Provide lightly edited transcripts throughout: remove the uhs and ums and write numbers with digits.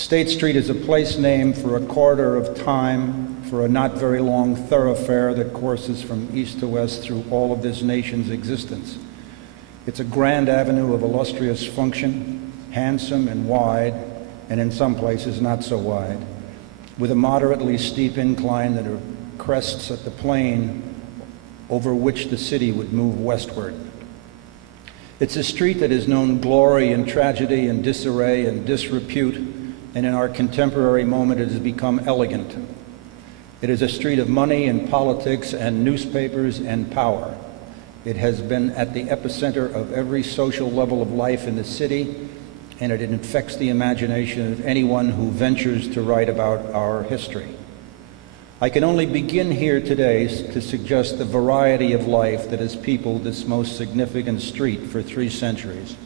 State Street is a place name for a corridor of time, for a not very long thoroughfare that courses from east to west through all of this nation's existence. It's a grand avenue of illustrious function, handsome and wide, and in some places not so wide, with a moderately steep incline that crests at the plain over which the city would move westward. It's a street that has known glory and tragedy and disarray and disrepute, and in our contemporary moment it has become elegant. It is a street of money and politics and newspapers and power. It has been at the epicenter of every social level of life in the city, and it infects the imagination of anyone who ventures to write about our history. I can only begin here today to suggest the variety of life that has peopled this most significant street for 3 centuries.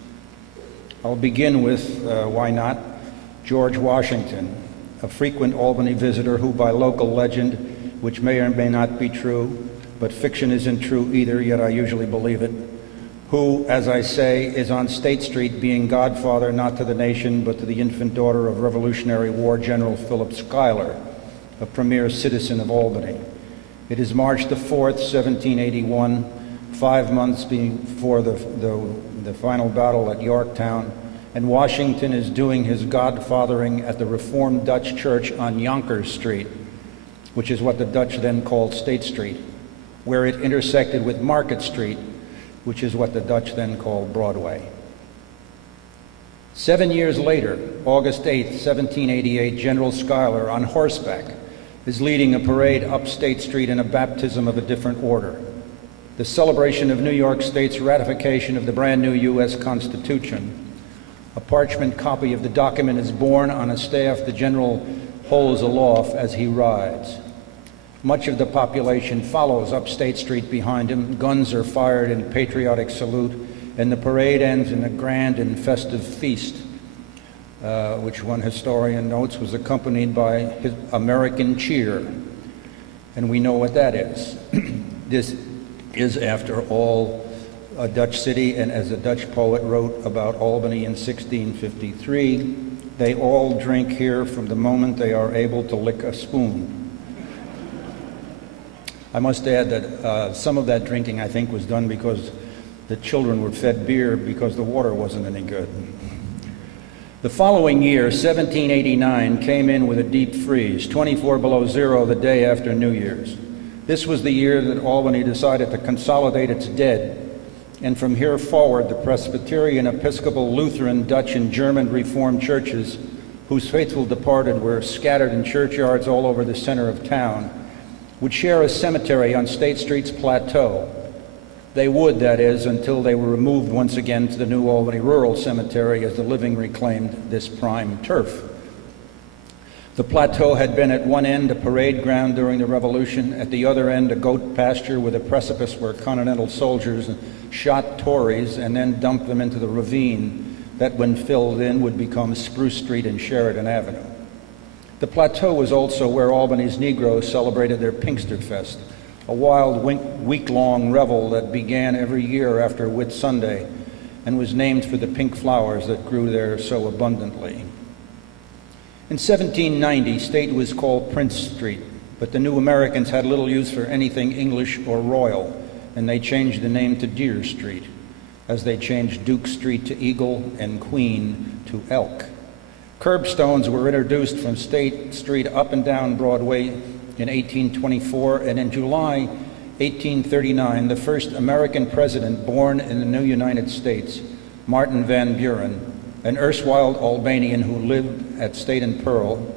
I'll begin with, why not, George Washington, a frequent Albany visitor who, by local legend, which may or may not be true, but fiction isn't true either, yet I usually believe it, who, as I say, is on State Street being godfather not to the nation, but to the infant daughter of Revolutionary War General Philip Schuyler, a premier citizen of Albany. It is March the 4th, 1781, 5 months before the final battle at Yorktown, and Washington is doing his godfathering at the Reformed Dutch Church on Yonkers Street, which is what the Dutch then called State Street, where it intersected with Market Street, which is what the Dutch then called Broadway. 7 years later, August 8, 1788, General Schuyler, on horseback, is leading a parade up State Street in a baptism of a different order. The celebration of New York State's ratification of the brand new U.S. Constitution. A parchment copy of the document is borne on a staff the general holds aloft as he rides. Much of the population follows up State Street behind him. Guns are fired in patriotic salute, and the parade ends in a grand and festive feast, which one historian notes was accompanied by his American cheer. And we know what that is. This is, after all, a Dutch city, and as a Dutch poet wrote about Albany in 1653, they all drink here from the moment they are able to lick a spoon. I must add that some of that drinking, I think, was done because the children were fed beer because the water wasn't any good. The following year, 1789, came in with a deep freeze, 24 below zero the day after New Year's. This was the year that Albany decided to consolidate its dead, and from here forward, the Presbyterian, Episcopal, Lutheran, Dutch, and German Reformed churches, whose faithful departed were scattered in churchyards all over the center of town, would share a cemetery on State Street's Plateau. They would, that is, until they were removed once again to the New Albany Rural Cemetery as the living reclaimed this prime turf. The Plateau had been at one end a parade ground during the Revolution, at the other end a goat pasture with a precipice where Continental soldiers shot Tories and then dumped them into the ravine that, when filled in, would become Spruce Street and Sheridan Avenue. The Plateau was also where Albany's Negroes celebrated their Pinkster Fest, a wild week-long revel that began every year after Whit Sunday and was named for the pink flowers that grew there so abundantly. In 1790, State was called Prince Street, but the New Americans had little use for anything English or royal, and they changed the name to Deer Street, as they changed Duke Street to Eagle and Queen to Elk. Curbstones were introduced from State Street up and down Broadway in 1824, and in July 1839, the first American president born in the new United States, Martin Van Buren, an erstwhile Albanian who lived at State and Pearl,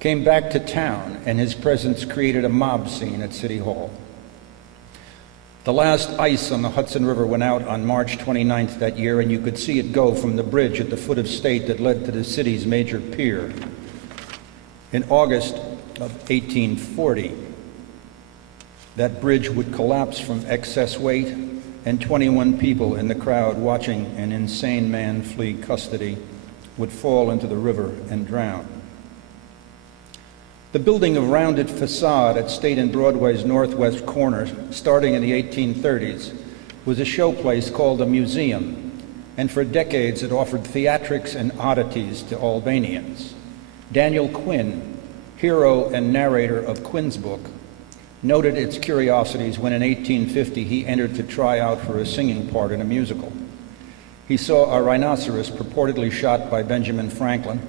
came back to town, and his presence created a mob scene at City Hall. The last ice on the Hudson River went out on March 29th that year, and you could see it go from the bridge at the foot of State that led to the city's major pier. In August of 1840, that bridge would collapse from excess weight, and 21 people in the crowd watching an insane man flee custody would fall into the river and drown. The building of rounded facade at State and Broadway's northwest corner, starting in the 1830s, was a showplace called a museum, and for decades it offered theatrics and oddities to Albanians. Daniel Quinn, hero and narrator of Quinn's book, noted its curiosities when in 1850 he entered to try out for a singing part in a musical. He saw a rhinoceros purportedly shot by Benjamin Franklin,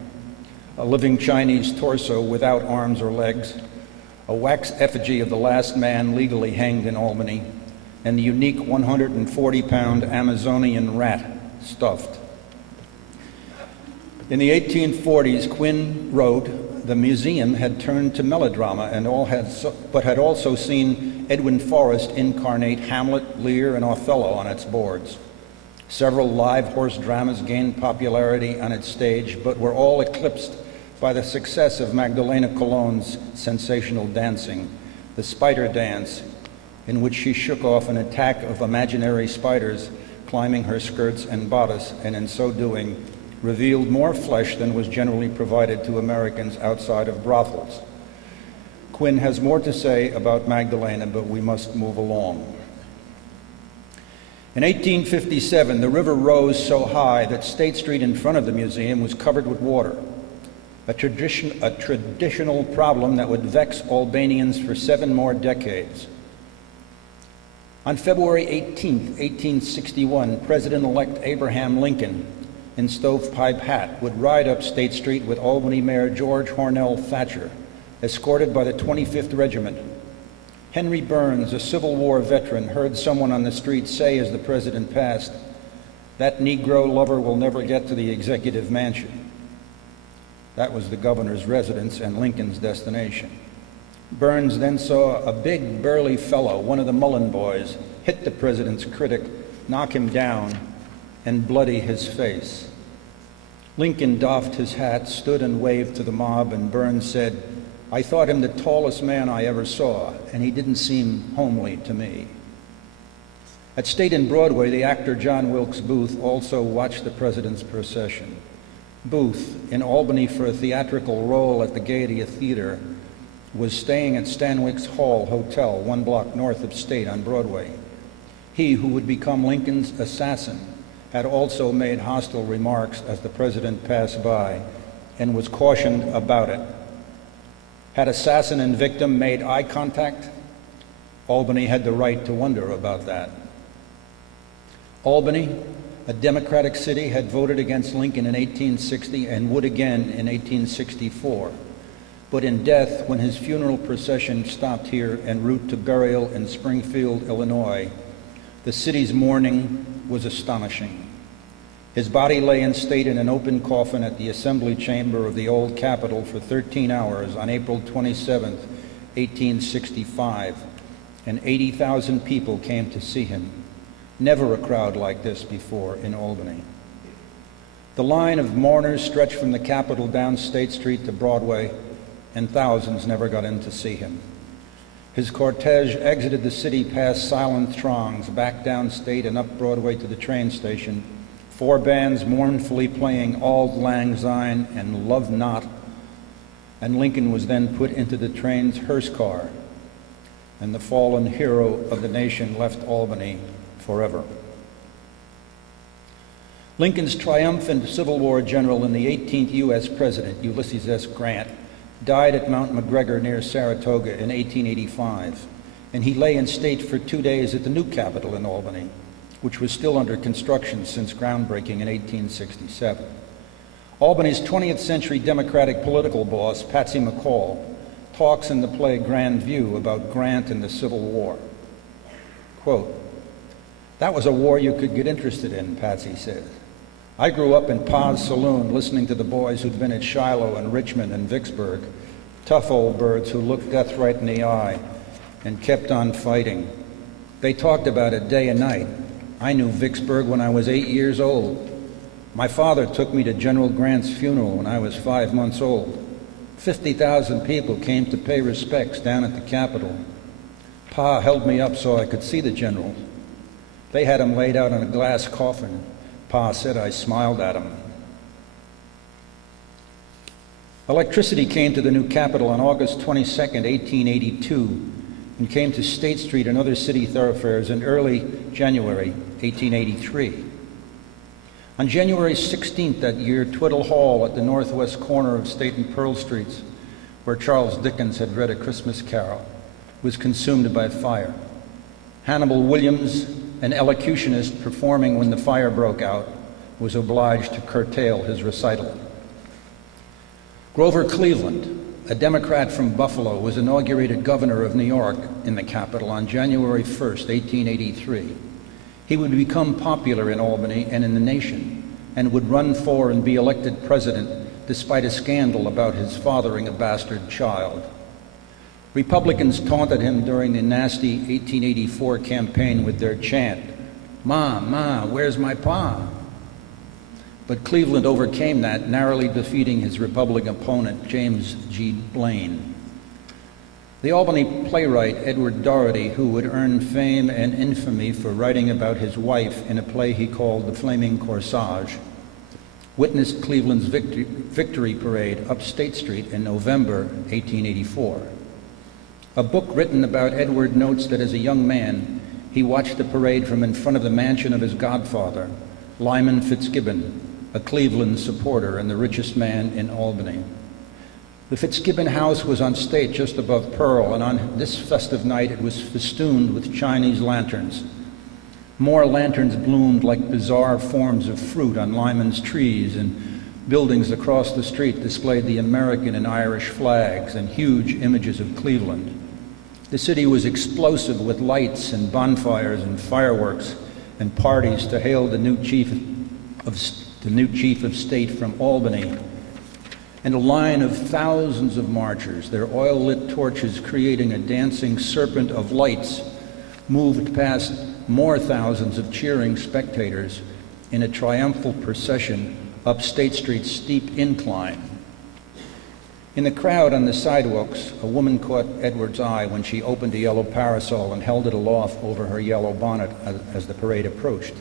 a living Chinese torso without arms or legs, a wax effigy of the last man legally hanged in Albany, and the unique 140-pound Amazonian rat stuffed. In the 1840s, Quinn wrote, the museum had turned to melodrama but had also seen Edwin Forrest incarnate Hamlet, Lear, and Othello on its boards. Several live horse dramas gained popularity on its stage, but were all eclipsed by the success of Magdalena Colon's sensational dancing, the spider dance, in which she shook off an attack of imaginary spiders climbing her skirts and bodice, and in so doing, revealed more flesh than was generally provided to Americans outside of brothels. Quinn has more to say about Magdalena, but we must move along. In 1857, the river rose so high that State Street in front of the museum was covered with water, a traditional problem that would vex Albanians for 7 more decades. On February 18, 1861, President-elect Abraham Lincoln, in stovepipe hat, would ride up State Street with Albany Mayor George Hornell Thatcher, escorted by the 25th Regiment. Henry Burns, a Civil War veteran, heard someone on the street say as the president passed, "That Negro lover will never get to the executive mansion." That was the governor's residence and Lincoln's destination. Burns then saw a big, burly fellow, one of the Mullen boys, hit the president's critic, knock him down, and bloody his face. Lincoln doffed his hat, stood and waved to the mob, and Burns said, "I thought him the tallest man I ever saw, and he didn't seem homely to me." At State and Broadway, the actor John Wilkes Booth also watched the president's procession. Booth, in Albany for a theatrical role at the Gaiety Theater, was staying at Stanwix Hall Hotel, 1 block north of State on Broadway. He, who would become Lincoln's assassin, had also made hostile remarks as the president passed by and was cautioned about it. Had assassin and victim made eye contact? Albany had the right to wonder about that. Albany, a Democratic city, had voted against Lincoln in 1860 and would again in 1864. But in death, when his funeral procession stopped here en route to burial in Springfield, Illinois, the city's mourning was astonishing. His body lay in state in an open coffin at the Assembly Chamber of the old Capitol for 13 hours on April 27, 1865, and 80,000 people came to see him. Never a crowd like this before in Albany. The line of mourners stretched from the Capitol down State Street to Broadway, and thousands never got in to see him. His cortege exited the city past silent throngs, back down State and up Broadway to the train station, 4 bands mournfully playing Auld Lang Syne and Love Not, and Lincoln was then put into the train's hearse car, and the fallen hero of the nation left Albany forever. Lincoln's triumphant Civil War general and the 18th U.S. President, Ulysses S. Grant, died at Mount McGregor near Saratoga in 1885, and he lay in state for 2 days at the new Capitol in Albany, which was still under construction since groundbreaking in 1867. Albany's 20th century Democratic political boss, Patsy McCall, talks in the play Grand View about Grant and the Civil War. Quote, "That was a war you could get interested in," Patsy says. "I grew up in Pa's Saloon listening to the boys who'd been at Shiloh and Richmond and Vicksburg, tough old birds who looked death right in the eye and kept on fighting. They talked about it day and night. I knew Vicksburg when I was 8 years old. My father took me to General Grant's funeral when I was 5 months old. 50,000 people came to pay respects down at the Capitol. Pa held me up so I could see the general. They had him laid out in a glass coffin. Pa said I smiled at him." Electricity came to the new Capitol on August 22, 1882, and came to State Street and other city thoroughfares in early January 1883. On January 16th that year, Twiddle Hall at the northwest corner of State and Pearl Streets, where Charles Dickens had read A Christmas Carol, was consumed by fire. Hannibal Williams, an elocutionist performing when the fire broke out, was obliged to curtail his recital. Grover Cleveland, a Democrat from Buffalo, was inaugurated governor of New York in the capital on January 1st, 1883. He would become popular in Albany and in the nation, and would run for and be elected president despite a scandal about his fathering a bastard child. Republicans taunted him during the nasty 1884 campaign with their chant, "Ma, Ma, where's my pa?" But Cleveland overcame that, narrowly defeating his Republican opponent, James G. Blaine. The Albany playwright Edward Doherty, who would earn fame and infamy for writing about his wife in a play he called The Flaming Corsage, witnessed Cleveland's victory parade up State Street in November 1884. A book written about Edward notes that as a young man, he watched the parade from in front of the mansion of his godfather, Lyman Fitzgibbon, a Cleveland supporter and the richest man in Albany. The Fitzgibbon house was on State just above Pearl, and on this festive night it was festooned with Chinese lanterns. More lanterns bloomed like bizarre forms of fruit on Lyman's trees, and buildings across the street displayed the American and Irish flags and huge images of Cleveland. The city was explosive with lights and bonfires and fireworks and parties to hail the new chief of state from Albany, and a line of thousands of marchers, their oil-lit torches creating a dancing serpent of lights, moved past more thousands of cheering spectators in a triumphal procession up State Street's steep incline. In the crowd on the sidewalks, a woman caught Edward's eye when she opened a yellow parasol and held it aloft over her yellow bonnet as the parade approached,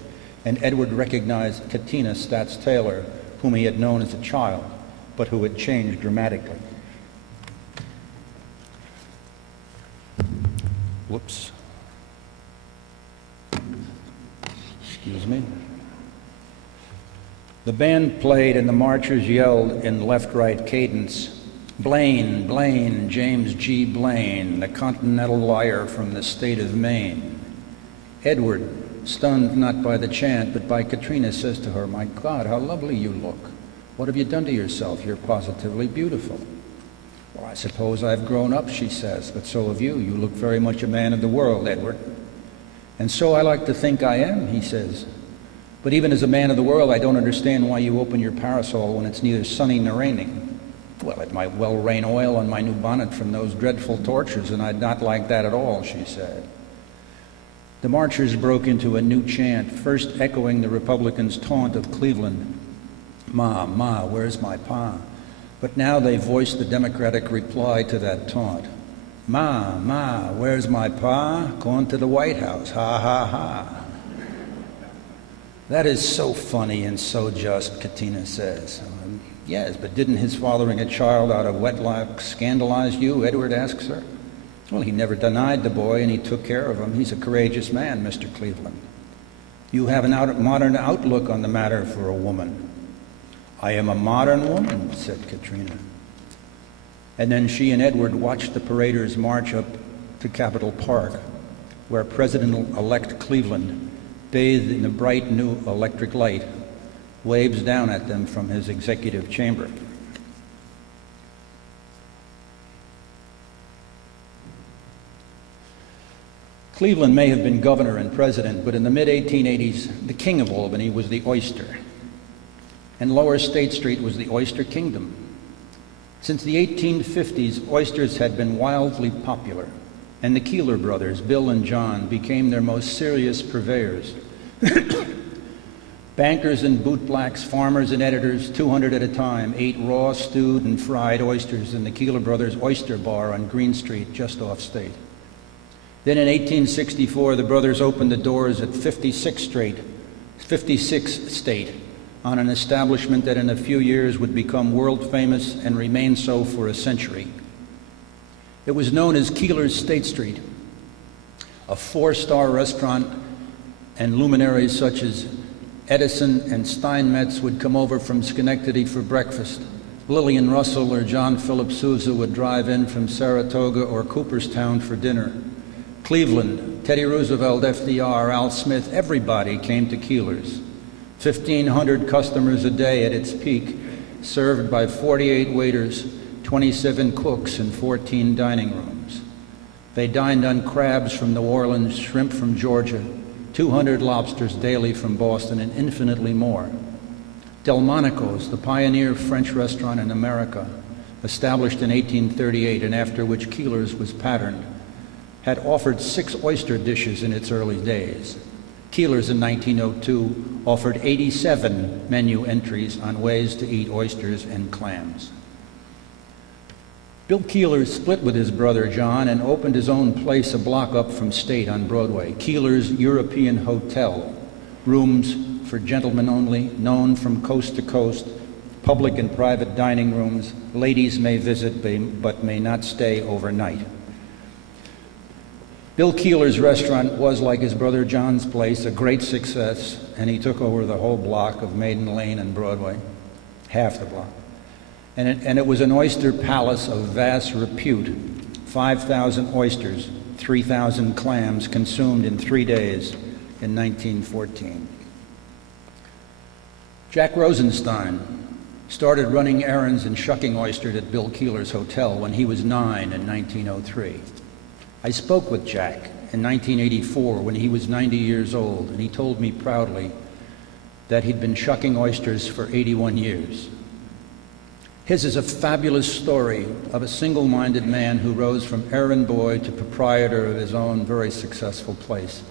and Edward recognized Katrina Taylor, whom he had known as a child, but who had changed dramatically. Whoops. Excuse me. The band played and the marchers yelled in left-right cadence, "Blaine, Blaine, James G. Blaine, the continental liar from the state of Maine." Edward, stunned not by the chant but by Katrina, says to her, "My God, how lovely you look. What have you done to yourself? You're positively beautiful." "Well, I suppose I've grown up," she says, "but so have you. You look very much a man of the world, Edward." "And so I like to think I am," he says. "But even as a man of the world, I don't understand why you open your parasol when it's neither sunny nor raining." "Well, it might well rain oil on my new bonnet from those dreadful torches, and I'd not like that at all," she said. The marchers broke into a new chant, first echoing the Republicans' taunt of Cleveland, "Ma, Ma, where's my pa?" But now they voiced the Democratic reply to that taunt. "Ma, Ma, where's my pa? Gone to the White House, ha, ha, ha." "That is so funny and so just," Katrina says. "Yes, but didn't his fathering a child out of wedlock scandalize you?" Edward asks her. "Well, he never denied the boy, and he took care of him. He's a courageous man, Mr. Cleveland." "You have a modern outlook on the matter for a woman." "I am a modern woman," said Katrina. And then she and Edward watched the paraders march up to Capitol Park, where President-elect Cleveland, bathed in the bright new electric light, waves down at them from his executive chamber. Cleveland may have been governor and president, but in the mid-1880s, the king of Albany was the oyster, and Lower State Street was the oyster kingdom. Since the 1850s, oysters had been wildly popular, and the Keeler brothers, Bill and John, became their most serious purveyors. Bankers and bootblacks, farmers and editors, 200 at a time, ate raw, stewed, and fried oysters in the Keeler brothers' oyster bar on Green Street, just off State. Then in 1864, the brothers opened the doors at 56th State, on an establishment that in a few years would become world famous and remain so for a century. It was known as Keelers State Street, a 4-star restaurant, and luminaries such as Edison and Steinmetz would come over from Schenectady for breakfast. Lillian Russell or John Philip Sousa would drive in from Saratoga or Cooperstown for dinner. Cleveland, Teddy Roosevelt, FDR, Al Smith, everybody came to Keelers. 1,500 customers a day at its peak, served by 48 waiters, 27 cooks, and 14 dining rooms. They dined on crabs from New Orleans, shrimp from Georgia, 200 lobsters daily from Boston, and infinitely more. Delmonico's, the pioneer French restaurant in America, established in 1838 and after which Keelers was patterned, had offered 6 oyster dishes in its early days. Keelers in 1902 offered 87 menu entries on ways to eat oysters and clams. Bill Keelers split with his brother John and opened his own place a block up from State on Broadway, Keelers European Hotel, rooms for gentlemen only, known from coast to coast, public and private dining rooms. Ladies may visit but may not stay overnight. Bill Keelers' restaurant was, like his brother John's place, a great success, and he took over the whole block of Maiden Lane and Broadway, half the block. And it was an oyster palace of vast repute, 5,000 oysters, 3,000 clams consumed in 3 days in 1914. Jack Rosenstein started running errands and shucking oysters at Bill Keelers' hotel when he was 9 in 1903. I spoke with Jack in 1984 when he was 90 years old, and he told me proudly that he'd been shucking oysters for 81 years. His is a fabulous story of a single-minded man who rose from errand boy to proprietor of his own very successful place,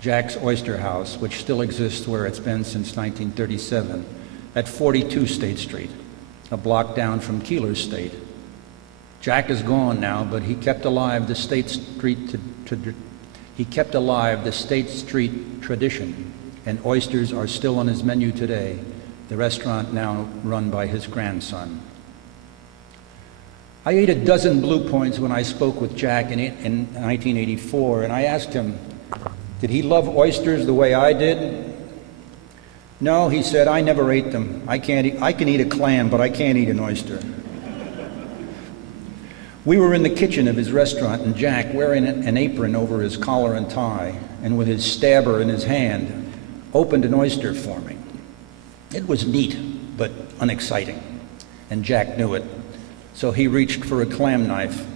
Jack's Oyster House, which still exists where it's been since 1937, at 42 State Street, a block down from Keelers State. Jack is gone now, but he kept alive the State Street tradition, and oysters are still on his menu today, the restaurant now run by his grandson. I ate a dozen Blue Points when I spoke with Jack in 1984, and I asked him, did he love oysters the way I did? No, he said, I never ate them. I can eat a clam, but I can't eat an oyster. We were in the kitchen of his restaurant, and Jack, wearing an apron over his collar and tie, and with his stabber in his hand, opened an oyster for me. It was neat, but unexciting, and Jack knew it. So he reached for a clam knife,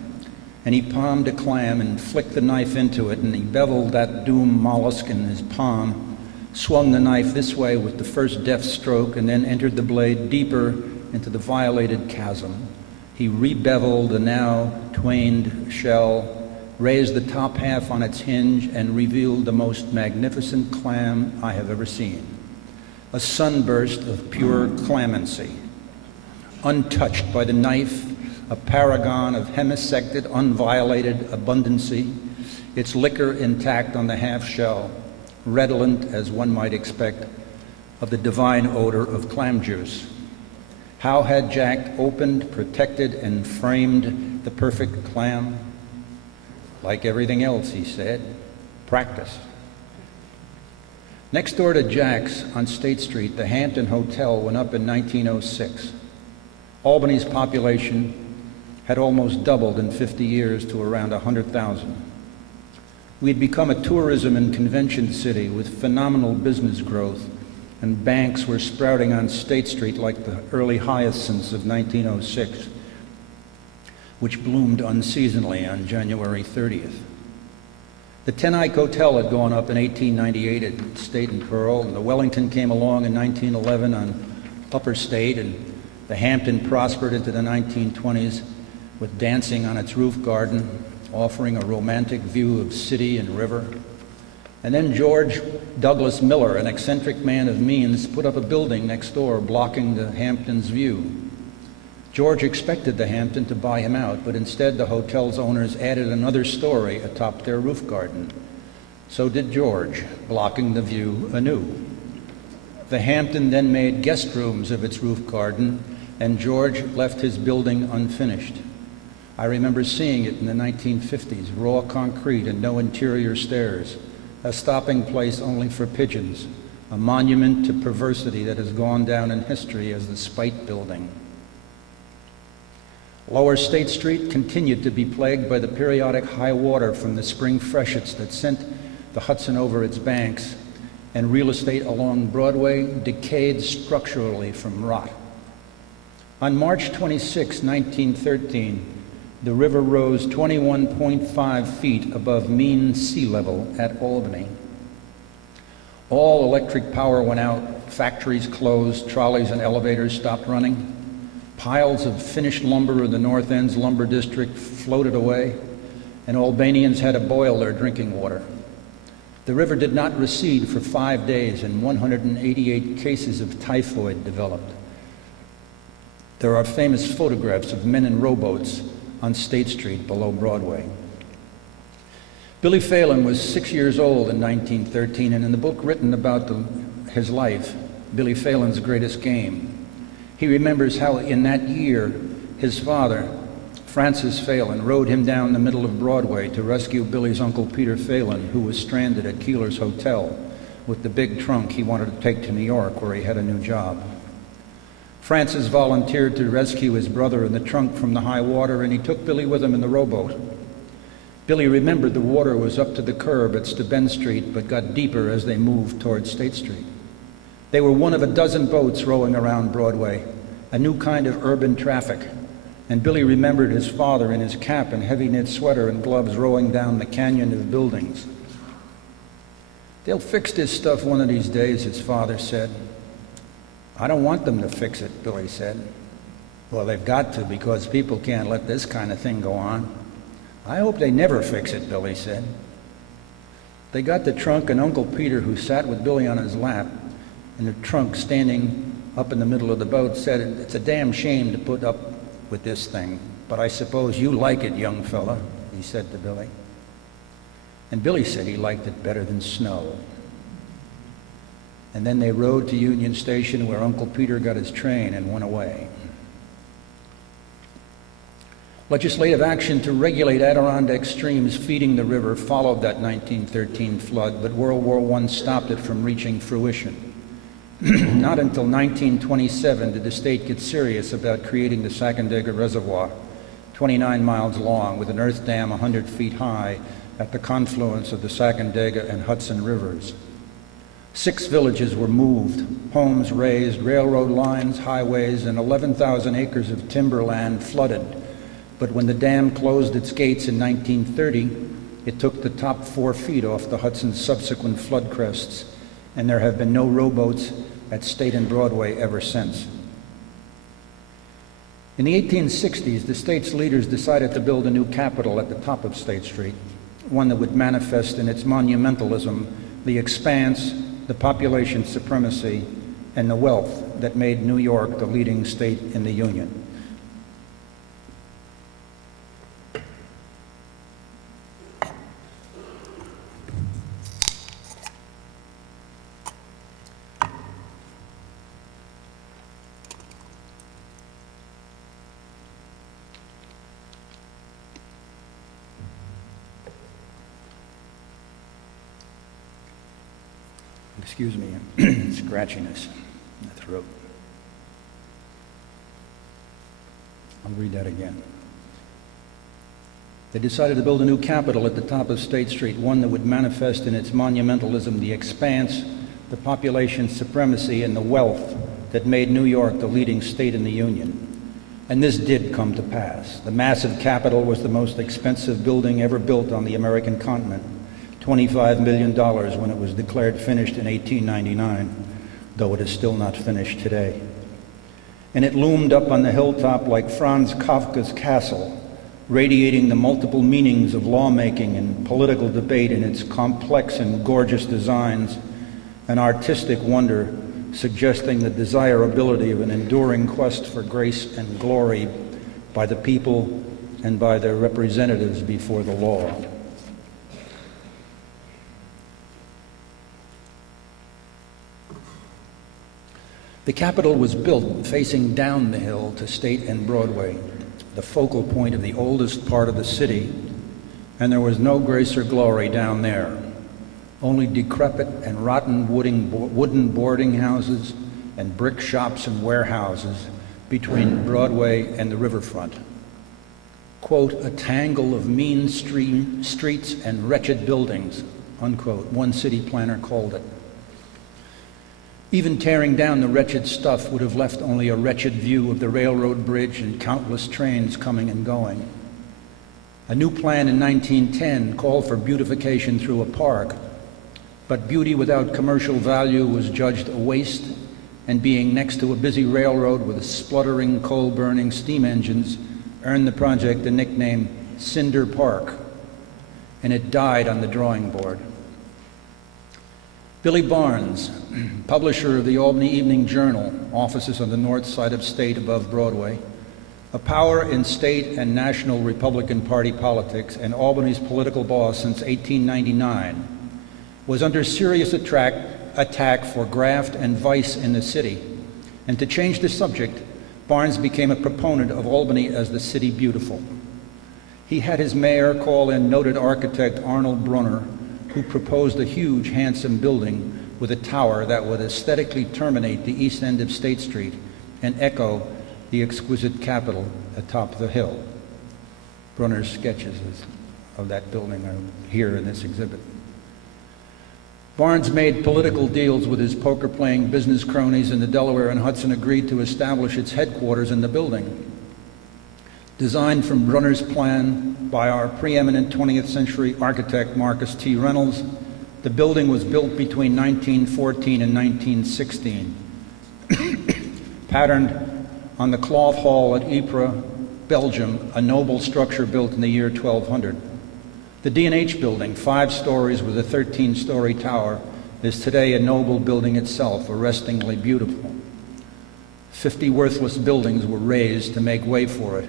and he palmed a clam and flicked the knife into it, and he beveled that doomed mollusk in his palm, swung the knife this way with the first deft stroke, and then entered the blade deeper into the violated chasm. He rebeveled the now twained shell, raised the top half on its hinge, and revealed the most magnificent clam I have ever seen. A sunburst of pure clemency, untouched by the knife, a paragon of hemisected, unviolated abundancy, its liquor intact on the half shell, redolent, as one might expect, of the divine odor of clam juice. How had Jack opened, protected, and framed the perfect clam? Like everything else, he said, practice. Next door to Jack's on State Street, the Hampton Hotel went up in 1906. Albany's population had almost doubled in 50 years to around 100,000. We had become a tourism and convention city with phenomenal business growth, and banks were sprouting on State Street like the early hyacinths of 1906, which bloomed unseasonably on January 30th. The Ten Eyck Hotel had gone up in 1898 at State and Pearl, and the Wellington came along in 1911 on Upper State, and the Hampton prospered into the 1920s with dancing on its roof garden, offering a romantic view of city and river. And then George Douglas Miller, an eccentric man of means, put up a building next door blocking the Hampton's view. George expected the Hampton to buy him out, but instead the hotel's owners added another story atop their roof garden. So did George, blocking the view anew. The Hampton then made guest rooms of its roof garden, and George left his building unfinished. I remember seeing it in the 1950s, raw concrete and no interior stairs, a stopping place only for pigeons, a monument to perversity that has gone down in history as the Spite Building. Lower State Street continued to be plagued by the periodic high water from the spring freshets that sent the Hudson over its banks, and real estate along Broadway decayed structurally from rot. On March 26, 1913, the river rose 21.5 feet above mean sea level at Albany. All electric power went out, factories closed, trolleys and elevators stopped running. Piles of finished lumber in the North End's lumber district floated away, and Albanians had to boil their drinking water. The river did not recede for 5 days, and 188 cases of typhoid developed. There are famous photographs of men in rowboats on State Street below Broadway. Billy Phelan was 6 years old in 1913, and in the book written about his life, Billy Phelan's Greatest Game, he remembers how in that year his father, Francis Phelan, rode him down the middle of Broadway to rescue Billy's Uncle Peter Phelan, who was stranded at Keelers Hotel with the big trunk he wanted to take to New York, where he had a new job. Francis volunteered to rescue his brother in the trunk from the high water, and he took Billy with him in the rowboat. Billy remembered the water was up to the curb at Steuben Street, but got deeper as they moved toward State Street. They were one of a dozen boats rowing around Broadway, a new kind of urban traffic, and Billy remembered his father in his cap and heavy knit sweater and gloves rowing down the canyon of buildings. "They'll fix this stuff one of these days," his father said. "I don't want them to fix it," Billy said. "Well, they've got to, because people can't let this kind of thing go on." "I hope they never fix it," Billy said. They got the trunk, and Uncle Peter, who sat with Billy on his lap, and the trunk standing up in the middle of the boat, said, "It's a damn shame to put up with this thing, but I suppose you like it, young fella," he said to Billy. And Billy said he liked it better than snow. And then they rode to Union Station, where Uncle Peter got his train and went away. Legislative action to regulate Adirondack streams feeding the river followed that 1913 flood, but World War I stopped it from reaching fruition. Not until 1927 did the state get serious about creating the Sacandaga Reservoir, 29 miles long, with an earth dam 100 feet high at the confluence of the Sacandaga and Hudson rivers. 6 villages were moved, homes razed, railroad lines, highways, and 11,000 acres of timberland flooded. But when the dam closed its gates in 1930, it took the top 4 feet off the Hudson's subsequent flood crests, and there have been no rowboats at State and Broadway ever since. In the 1860s, the state's leaders decided to build a new capitol at the top of State Street, one that would manifest in its monumentalism the expanse, the population supremacy, and the wealth that made New York the leading state in the Union. Excuse me, scratchiness in the throat. I'll read that again. They decided to build a new capitol at the top of State Street, one that would manifest in its monumentalism the expanse, the population supremacy, and the wealth that made New York the leading state in the Union. And this did come to pass. The massive capitol was the most expensive building ever built on the American continent. $25 million when it was declared finished in 1899, though it is still not finished today. And it loomed up on the hilltop like Franz Kafka's castle, radiating the multiple meanings of lawmaking and political debate in its complex and gorgeous designs, an artistic wonder suggesting the desirability of an enduring quest for grace and glory by the people and by their representatives before the law. The Capitol was built facing down the hill to State and Broadway, the focal point of the oldest part of the city, and there was no grace or glory down there. only decrepit and rotten wooden boarding houses and brick shops and warehouses between Broadway and the riverfront. Quote, a tangle of mean streets and wretched buildings, unquote, one city planner called it. Even tearing down the wretched stuff would have left only a wretched view of the railroad bridge and countless trains coming and going. A new plan in 1910 called for beautification through a park, but beauty without commercial value was judged a waste, and being next to a busy railroad with spluttering coal-burning steam engines earned the project the nickname Cinder Park, and it died on the drawing board. Billy Barnes, publisher of the Albany Evening Journal, offices on the north side of State above Broadway, a power in state and national Republican Party politics and Albany's political boss since 1899, was under serious attack for graft and vice in the city. And to change the subject, Barnes became a proponent of Albany as the city beautiful. He had his mayor call in noted architect Arnold Brunner, who proposed a huge, handsome building with a tower that would aesthetically terminate the east end of State Street and echo the exquisite Capitol atop the hill. Brunner's sketches of that building are here in this exhibit. Barnes made political deals with his poker-playing business cronies, and the Delaware and Hudson agreed to establish its headquarters in the building. Designed from Brunner's plan by our preeminent 20th century architect Marcus T. Reynolds, the building was built between 1914 and 1916, patterned on the Cloth Hall at Ypres, Belgium, a noble structure built in the year 1200. The DNH Building, 5 stories with a 13-story tower, is today a noble building itself, arrestingly beautiful. 50 worthless buildings were razed to make way for it,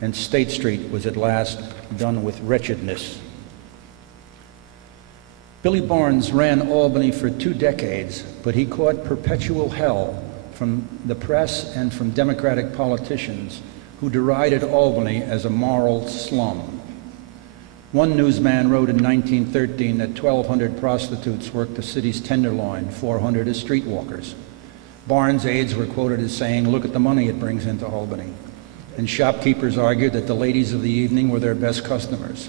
and State Street was at last done with wretchedness. Billy Barnes ran Albany for 2 decades, but he caught perpetual hell from the press and from Democratic politicians who derided Albany as a moral slum. One newsman wrote in 1913 that 1,200 prostitutes worked the city's Tenderloin, 400 as streetwalkers. Barnes' aides were quoted as saying, "Look at the money it brings into Albany." And shopkeepers argued that the ladies of the evening were their best customers.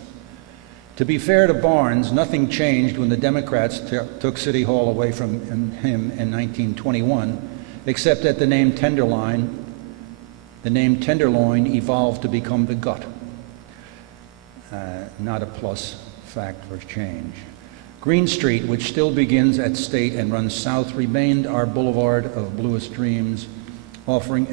To be fair to Barnes, nothing changed when the Democrats took City Hall away from him in 1921, except that the name Tenderloin evolved to become the Gut. Not a plus fact for change. Green Street, which still begins at State and runs south, remained our boulevard of bluest dreams, offering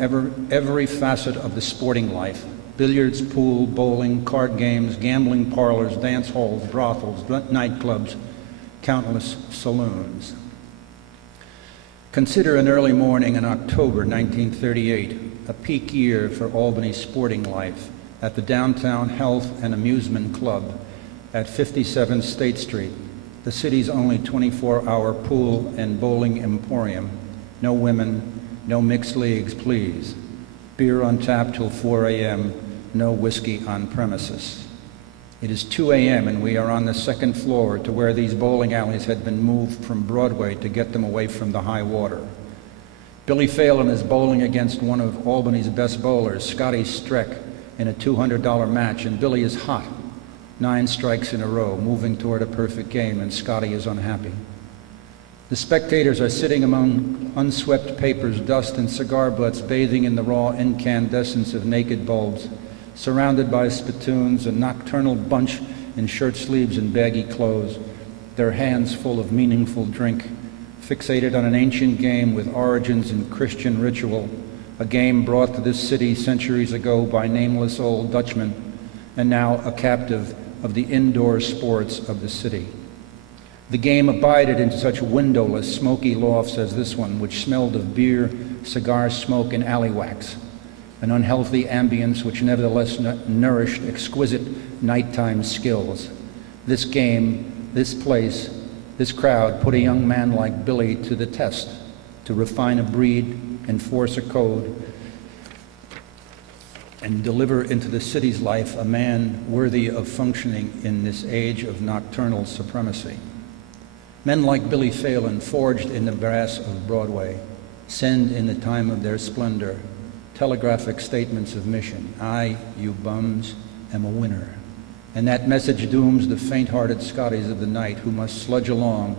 every facet of the sporting life: billiards, pool, bowling, card games, gambling parlors, dance halls, brothels, nightclubs, countless saloons. Consider an early morning in October 1938, a peak year for Albany's sporting life, at the Downtown Health and Amusement Club at 57 State Street, the city's only 24-hour pool and bowling emporium. No women, no mixed leagues, please. Beer on tap till 4 a.m., no whiskey on premises. It is 2 a.m. and we are on the second floor to where these bowling alleys had been moved from Broadway to get them away from the high water. Billy Phelan is bowling against one of Albany's best bowlers, Scotty Streck, in a $200 match, and Billy is hot. 9 strikes in a row, moving toward a perfect game, and Scotty is unhappy. The spectators are sitting among unswept papers, dust, and cigar butts, bathing in the raw incandescence of naked bulbs, surrounded by spittoons, a nocturnal bunch in shirt sleeves and baggy clothes, their hands full of meaningful drink, fixated on an ancient game with origins in Christian ritual, a game brought to this city centuries ago by nameless old Dutchmen, and now a captive of the indoor sports of the city. The game abided in such windowless, smoky lofts as this one, which smelled of beer, cigar smoke, and alley wax, an unhealthy ambience which nevertheless nourished exquisite nighttime skills. This game, this place, this crowd put a young man like Billy to the test, to refine a breed, enforce a code, and deliver into the city's life a man worthy of functioning in this age of nocturnal supremacy. Men like Billy Phelan, forged in the brass of Broadway, send in the time of their splendor telegraphic statements of mission. I, you bums, am a winner. And that message dooms the faint-hearted Scotties of the night who must sludge along,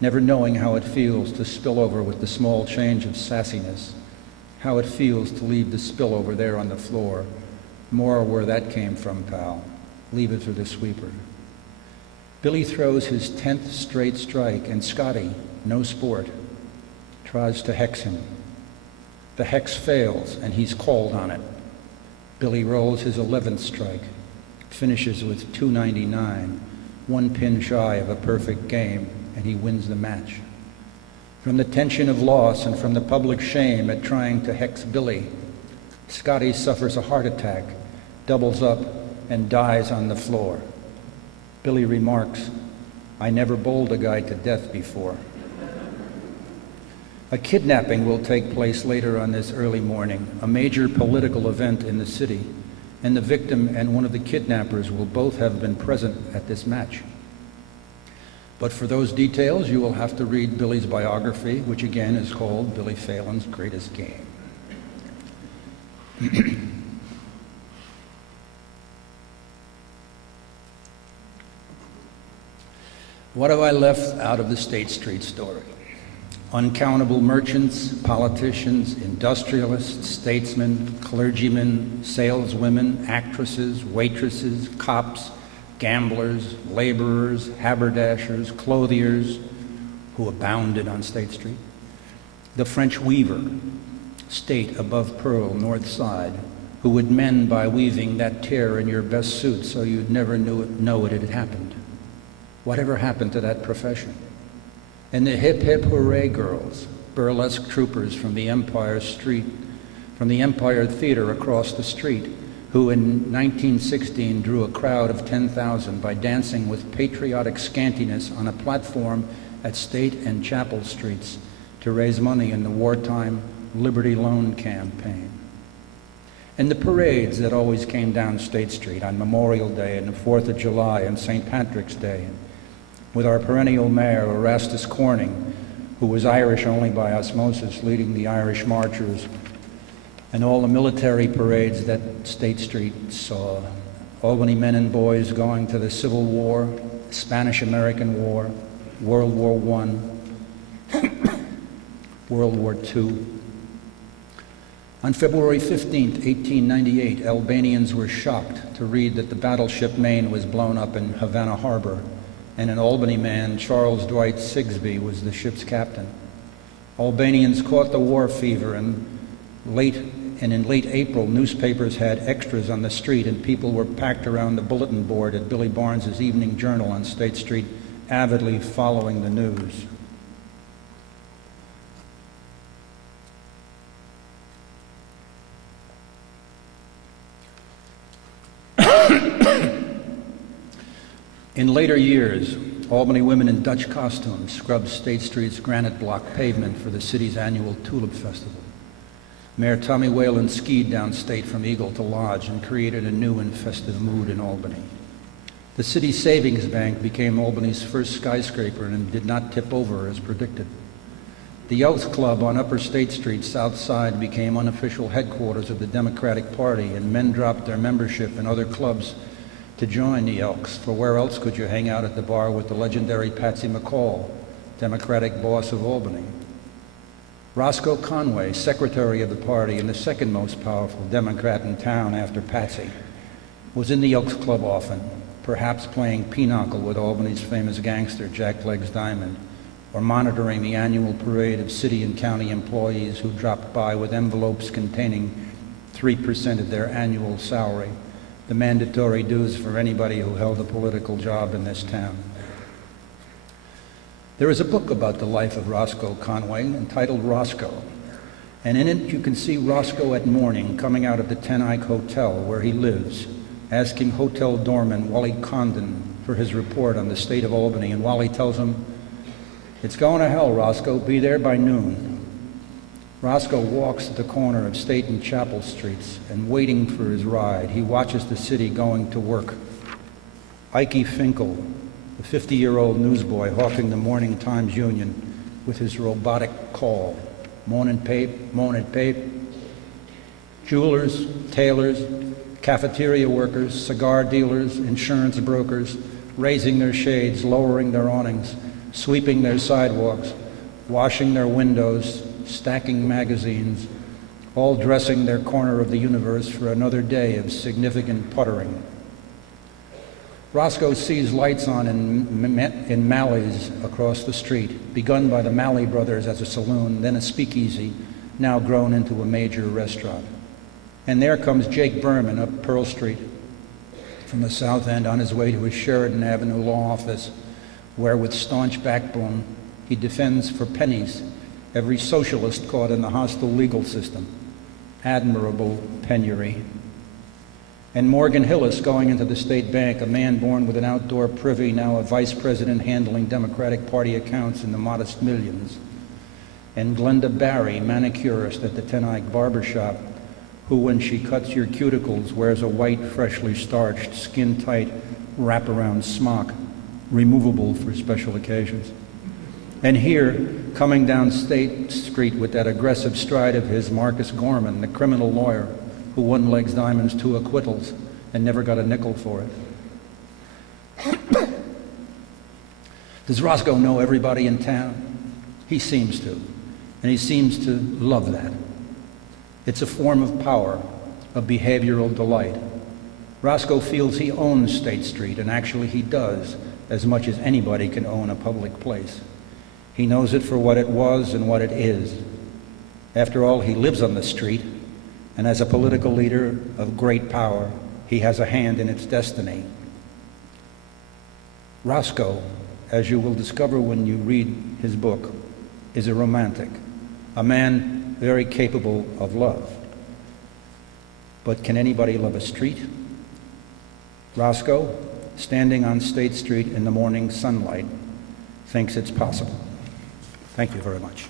never knowing how it feels to spill over with the small change of sassiness, how it feels to leave the spillover there on the floor. More where that came from, pal. Leave it for the sweeper. Billy throws his 10th straight strike, and Scotty, no sport, tries to hex him. The hex fails, and he's called on it. Billy rolls his 11th strike, finishes with 299, 1 pin shy of a perfect game, and he wins the match. From the tension of loss and from the public shame at trying to hex Billy, Scotty suffers a heart attack, doubles up, and dies on the floor. Billy remarks, "I never bowled a guy to death before." A kidnapping will take place later on this early morning, a major political event in the city, and the victim and one of the kidnappers will both have been present at this match. But for those details, you will have to read Billy's biography, which again is called Billy Phelan's Greatest Game. What have I left out of the State Street story? Uncountable merchants, politicians, industrialists, statesmen, clergymen, saleswomen, actresses, waitresses, cops, gamblers, laborers, haberdashers, clothiers, who abounded on State Street. The French weaver, State above Pearl, North Side, who would mend by weaving that tear in your best suit so you'd never know it had happened. Whatever happened to that profession? And the hip hip hooray girls, burlesque troopers from the Empire Theater across the street, who in 1916 drew a crowd of 10,000 by dancing with patriotic scantiness on a platform at State and Chapel Streets to raise money in the wartime Liberty Loan Campaign. And the parades that always came down State Street on Memorial Day and the 4th of July and St. Patrick's Day, with our perennial mayor, Erastus Corning, who was Irish only by osmosis, leading the Irish marchers, and all the military parades that State Street saw. Albany men and boys going to the Civil War, Spanish-American War, World War I, World War II. On February 15, 1898, Albanians were shocked to read that the battleship Maine was blown up in Havana Harbor, and an Albany man, Charles Dwight Sigsbee, was the ship's captain. Albanians caught the war fever, and in late April, newspapers had extras on the street, and people were packed around the bulletin board at Billy Barnes's Evening Journal on State Street, avidly following the news. In later years, Albany women in Dutch costumes scrubbed State Street's granite block pavement for the city's annual Tulip Festival. Mayor Tommy Whalen skied downstate from Eagle to Lodge and created a new and festive mood in Albany. The city savings bank became Albany's first skyscraper and did not tip over as predicted. The Elks Club on Upper State Street, South Side, became unofficial headquarters of the Democratic Party, and men dropped their membership in other clubs to join the Elks, for where else could you hang out at the bar with the legendary Patsy McCall, Democratic boss of Albany? Roscoe Conway, secretary of the party and the second most powerful Democrat in town after Patsy, was in the Elks Club often, perhaps playing pinochle with Albany's famous gangster Jack Legs Diamond, or monitoring the annual parade of city and county employees who dropped by with envelopes containing 3% of their annual salary, the mandatory dues for anybody who held a political job in this town. There is a book about the life of Roscoe Conway entitled Roscoe, and in it you can see Roscoe at morning coming out of the Ten Eyck Hotel where he lives, asking hotel doorman Wally Condon for his report on the state of Albany, and Wally tells him, "It's going to hell, Roscoe, be there by noon." Roscoe walks to the corner of State and Chapel Streets, and waiting for his ride, he watches the city going to work. Ikey Finkel, the 50-year-old newsboy hawking the Morning Times Union with his robotic call, "Morning pape, morning pape." Jewelers, tailors, cafeteria workers, cigar dealers, insurance brokers, raising their shades, lowering their awnings, sweeping their sidewalks, washing their windows, stacking magazines, all dressing their corner of the universe for another day of significant puttering. Roscoe sees lights on in Malley's across the street, begun by the Malley brothers as a saloon, then a speakeasy, now grown into a major restaurant. And there comes Jake Berman up Pearl Street from the South End on his way to his Sheridan Avenue law office, where with staunch backbone he defends for pennies every socialist caught in the hostile legal system. Admirable penury. And Morgan Hillis going into the State Bank, a man born with an outdoor privy, now a vice president handling Democratic Party accounts in the modest millions. And Glenda Barry, manicurist at the Ten Eyck Barbershop, who, when she cuts your cuticles, wears a white, freshly starched, skin-tight, wraparound smock, removable for special occasions. And here, coming down State Street with that aggressive stride of his, Marcus Gorman, the criminal lawyer who one-legs diamonds 2 acquittals and never got a nickel for it. Does Roscoe know everybody in town? He seems to, and he seems to love that. It's a form of power, of behavioral delight. Roscoe feels he owns State Street, and actually he does, as much as anybody can own a public place. He knows it for what it was and what it is. After all, he lives on the street, and as a political leader of great power, he has a hand in its destiny. Roscoe, as you will discover when you read his book, is a romantic, a man very capable of love. But can anybody love a street? Roscoe, standing on State Street in the morning sunlight, thinks it's possible. Thank you very much.